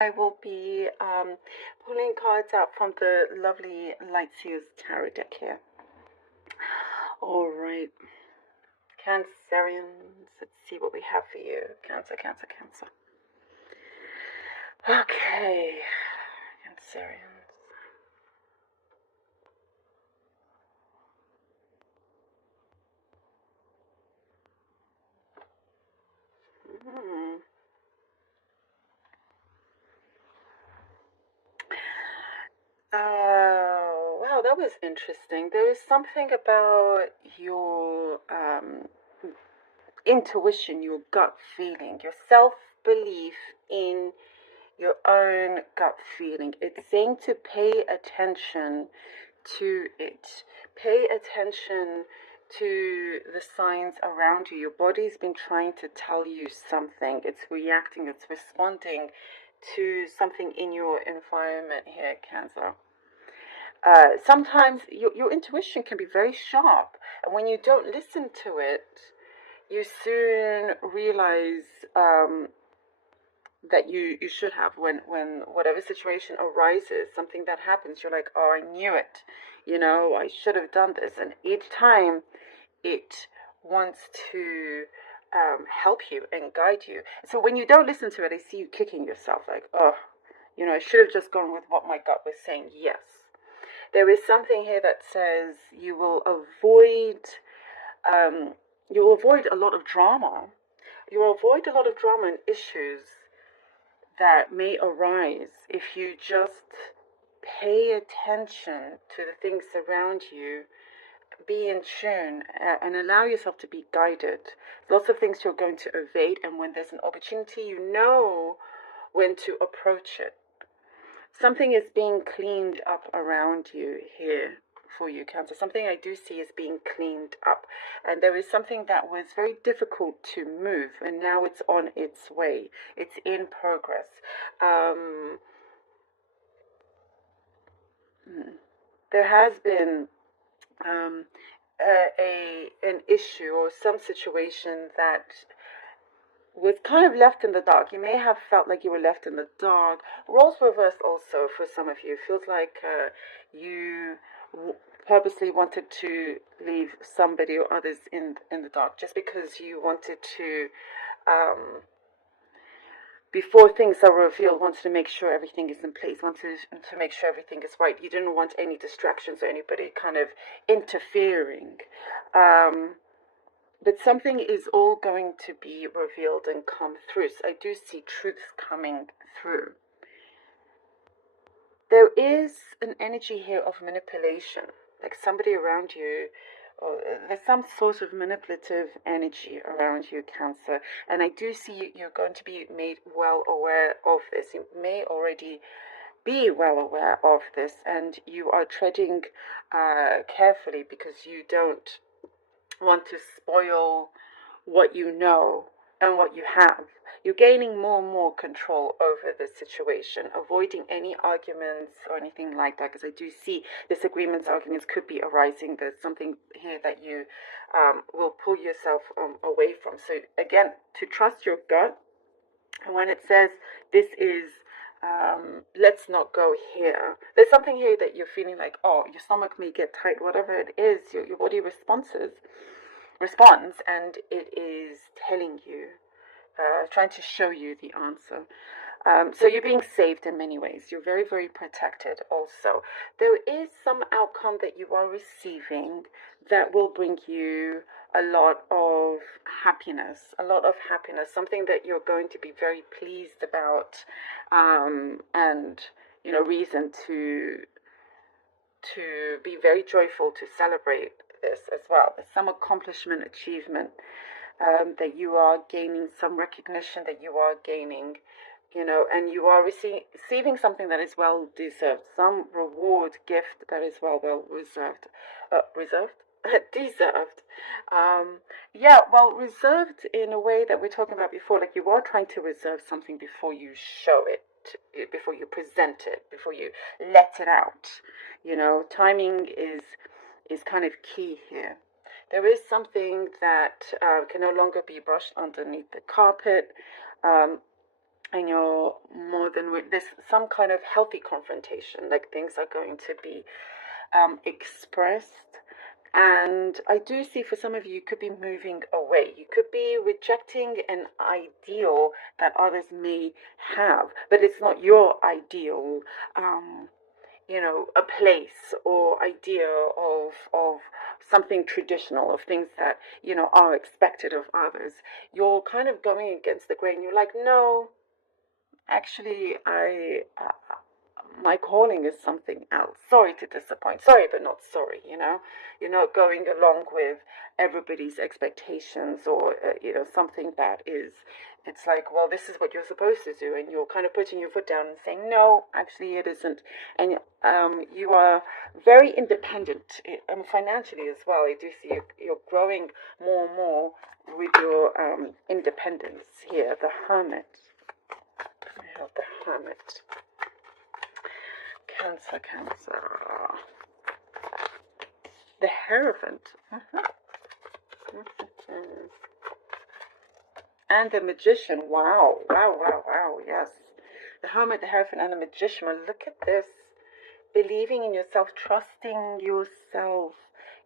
I will be pulling cards out from the lovely Lightseers Tarot deck here. All right, Cancerians, let's see what we have for you. Cancer, Cancer, Cancer. Okay, Cancerians. Hmm. Wow, that was interesting. There is something about your intuition, your gut feeling, your self-belief in your own gut feeling. It's saying to pay attention to it. Pay attention to the signs around you. Your body's been trying to tell you something. It's reacting, it's responding to something in your environment here, Cancer. Sometimes your intuition can be very sharp, and when you don't listen to it, you soon realize that you should have when whatever situation arises, something that happens, you're like, oh, I knew it, I should have done this. And each time it wants to help you and guide you. So when you don't listen to it, I see you kicking yourself like, oh, I should have just gone with what my gut was saying. Yes, there is something here that says um, you will avoid a lot of drama. You will avoid a lot of drama and issues that may arise if you just pay attention to the things around you, be in tune, and allow yourself to be guided. Lots of things you're going to evade, and when there's an opportunity, you know when to approach it. Something is being cleaned up around you here for you, Cancer. Something I do see is being cleaned up. And there is something that was very difficult to move, and now it's on its way. It's in progress. There has been an issue or some situation that was kind of left in the dark. You may have felt like you were left in the dark. Roles reversed also for some of you. It feels like you purposely wanted to leave somebody or others in the dark just because you wanted to, before things are revealed, wanted to make sure everything is in place, wanted to make sure everything is right. You didn't want any distractions or anybody kind of interfering. But something is all going to be revealed and come through. So I do see truths coming through. There is an energy here of manipulation, like somebody around you, or there's some sort of manipulative energy around you, Cancer. And I do see you're going to be made well aware of this. You may already be well aware of this, and you are treading carefully because you don't want to spoil what you know and what you have. You're gaining more and more control over the situation, avoiding any arguments or anything like that, because I do see disagreements, arguments could be arising. There's something here that you will pull yourself away from. So again, to trust your gut. And when it says this is let's not go here, there's something here that you're feeling like, oh, your stomach may get tight, whatever it is, your body responds, and it is telling you, trying to show you the answer. So you're being saved in many ways. You're very, very protected also. There is some outcome that you are receiving that will bring you a lot of happiness, something that you're going to be very pleased about, and reason to be very joyful, to celebrate this as well. There's some accomplishment, achievement, that you are gaining, some recognition that you are gaining, and you are receiving something that is well deserved, some reward, gift that is well reserved, deserved. Yeah, well, reserved in a way that we're talking about before, like you are trying to reserve something before you show it, before you present it, before you let it out. Timing is kind of key here. There is something that can no longer be brushed underneath the carpet. and you're more than there's some kind of healthy confrontation, like things are going to be expressed. And I do see for some of you, you could be moving away. You could be rejecting an ideal that others may have, but it's not your ideal, a place or idea of something traditional, of things that, are expected of others. You're kind of going against the grain. You're like, no, actually, my calling is something else. Sorry to disappoint. Sorry, but not sorry. You're not going along with everybody's expectations, or something that is. It's like, well, this is what you're supposed to do, and you're kind of putting your foot down and saying, no, actually, it isn't. And you are very independent, financially as well. I do see you're growing more and more with your independence here. The Hermit. I have the Hermit. Cancer. The Hierophant. And the Magician. Wow. Yes. The Hermit, the Hierophant, and the Magician. Well, look at this. Believing in yourself, trusting yourself.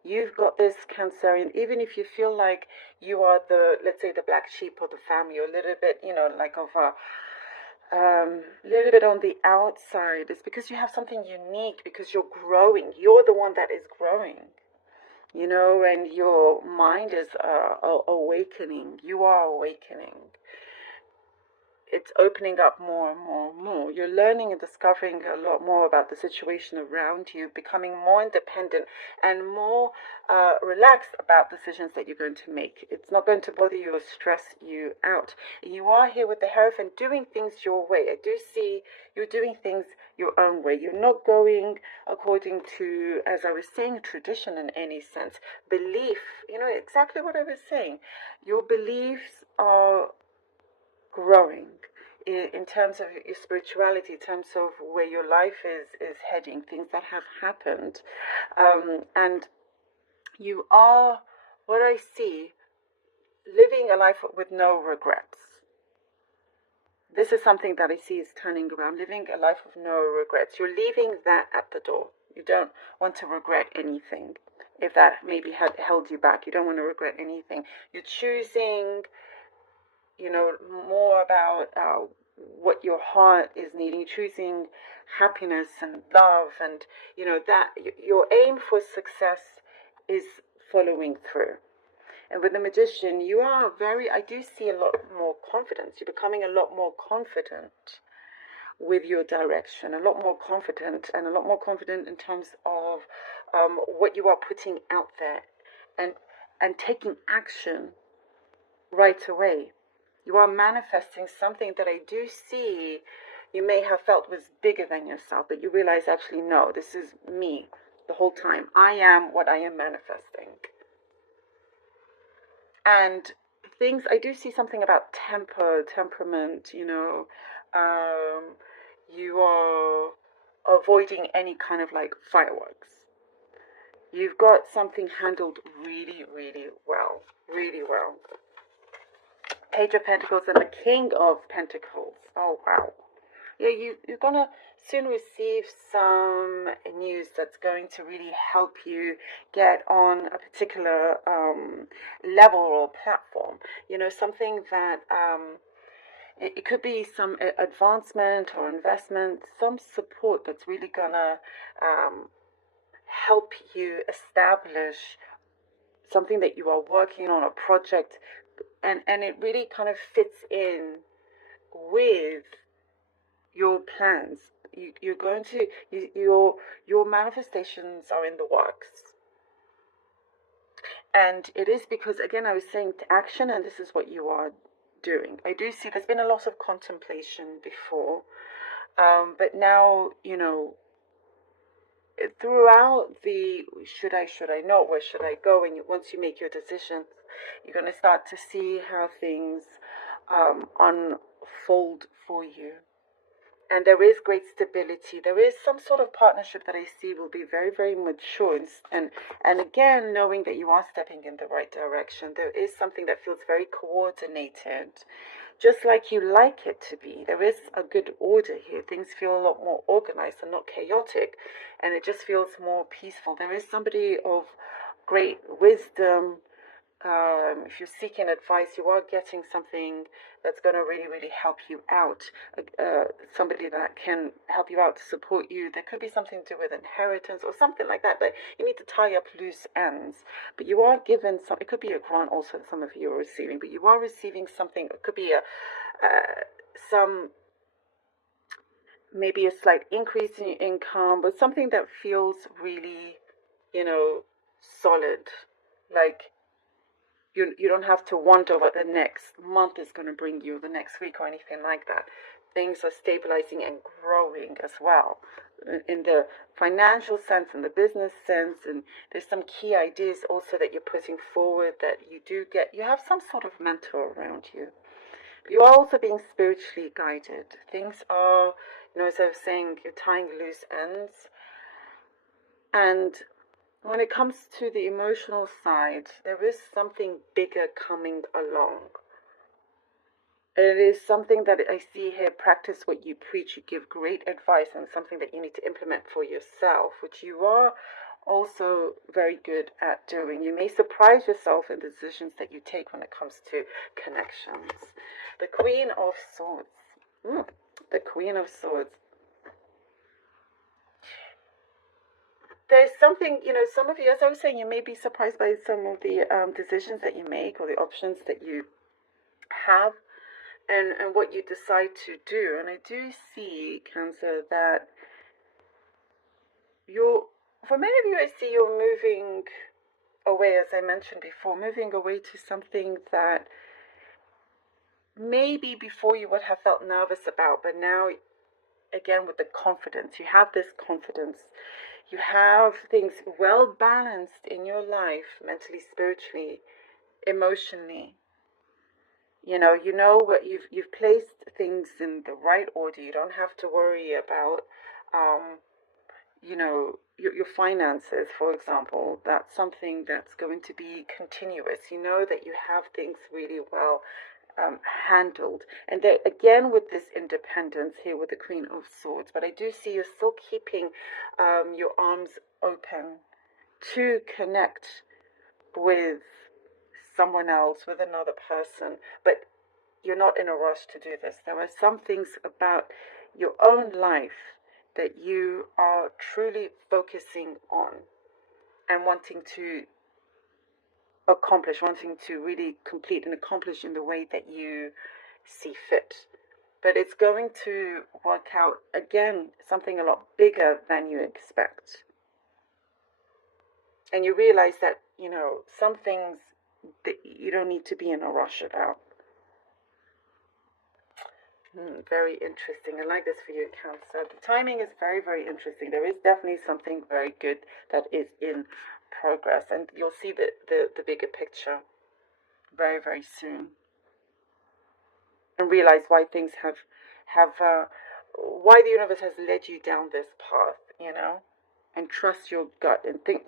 You've got this, Cancerian. Even if you feel like you are let's say, the black sheep of the family, or a little bit, like of a little bit on the outside, it's because you have something unique, because you're growing. You're the one that is growing, and your mind is awakening. You are awakening. It's opening up more and more and more. You're learning and discovering a lot more about the situation around you, becoming more independent and more relaxed about decisions that you're going to make. It's not going to bother you or stress you out. You are here with the Hierophant doing things your way. I do see you're doing things your own way. You're not going according to, as I was saying, tradition in any sense. Belief, exactly what I was saying. Your beliefs are growing in terms of your spirituality, in terms of where your life is heading, things that have happened, and you are, what I see, living a life with no regrets. This is something that I see is turning around, living a life of no regrets. You're leaving that at the door. You don't want to regret anything. If that maybe had held you back, you don't want to regret anything. You're choosing more about what your heart is needing, choosing happiness and love, and that your aim for success is following through. And with the Magician, you are I do see a lot more confidence. You're becoming a lot more confident with your direction, a lot more confident, and a lot more confident in terms of what you are putting out there, and taking action right away. You are manifesting something that I do see you may have felt was bigger than yourself, but you realize, actually, no, this is me the whole time. I am what I am manifesting. And things, I do see something about temperament, you are avoiding any kind of like fireworks. You've got something handled really, really well. Really well. Page of Pentacles and the King of Pentacles. Oh, wow. Yeah, you're going to soon receive some news that's going to really help you get on a particular level or platform. Something that it could be some advancement or investment, some support that's really going to help you establish something that you are working on, a project, and it really kind of fits in with your plans. You're going to your manifestations are in the works, and it is because, again, I was saying action, and this is what you are doing. I do see there's been a lot of contemplation before, but now throughout the should I not, where should I go, and once you make your decisions, you're going to start to see how things unfold for you. And there is great stability. There is some sort of partnership that I see will be very, very mature. And again, knowing that you are stepping in the right direction, there is something that feels very coordinated, just like you like it to be. There is a good order here. Things feel a lot more organized and not chaotic, and it just feels more peaceful. There is somebody of great wisdom. If you're seeking advice, you are getting something that's going to really, really help you out. Somebody that can help you out to support you. There could be something to do with inheritance or something like that. That you need to tie up loose ends. But you are given some. It could be a grant also. Some of you are receiving, but you are receiving something. It could be some maybe a slight increase in your income, but something that feels really, solid. Like you don't have to wonder what the next month is going to bring you, the next week, or anything like that. Things are stabilizing and growing as well, in the financial sense, in the business sense, and there's some key ideas also that you're putting forward that you have some sort of mentor around you. You are also being spiritually guided. Things are, as I was saying, you're tying loose ends. And when it comes to the emotional side, there is something bigger coming along. It is something that I see here, practice what you preach. You give great advice, and something that you need to implement for yourself, which you are also very good at doing. You may surprise yourself in the decisions that you take when it comes to connections. The Queen of Swords. The Queen of Swords. There's something, some of you, as I was saying, you may be surprised by some of the decisions that you make or the options that you have and what you decide to do. And I do see, Cancer, that for many of you, I see you're moving away, as I mentioned before, moving away to something that maybe before you would have felt nervous about, but now, again, with the confidence, you have this confidence. You have things well balanced in your life, mentally, spiritually, emotionally. You know what you've placed things in the right order. You don't have to worry about, your finances, for example. That's something that's going to be continuous. You know that you have things really well handled. And that, again, with this independence here with the Queen of Swords, but I do see you're still keeping your arms open to connect with someone else, with another person, but you're not in a rush to do this. There are some things about your own life that you are truly focusing on and wanting to accomplish, wanting to really complete and accomplish in the way that you see fit. But it's going to work out, again, something a lot bigger than you expect. And you realize that, some things that you don't need to be in a rush about. Very interesting. I like this for you, Cancer. The timing is very, very interesting. There is definitely something very good that is in progress, and you'll see the bigger picture very, very soon, and realize why things have why the universe has led you down this path, and trust your gut and think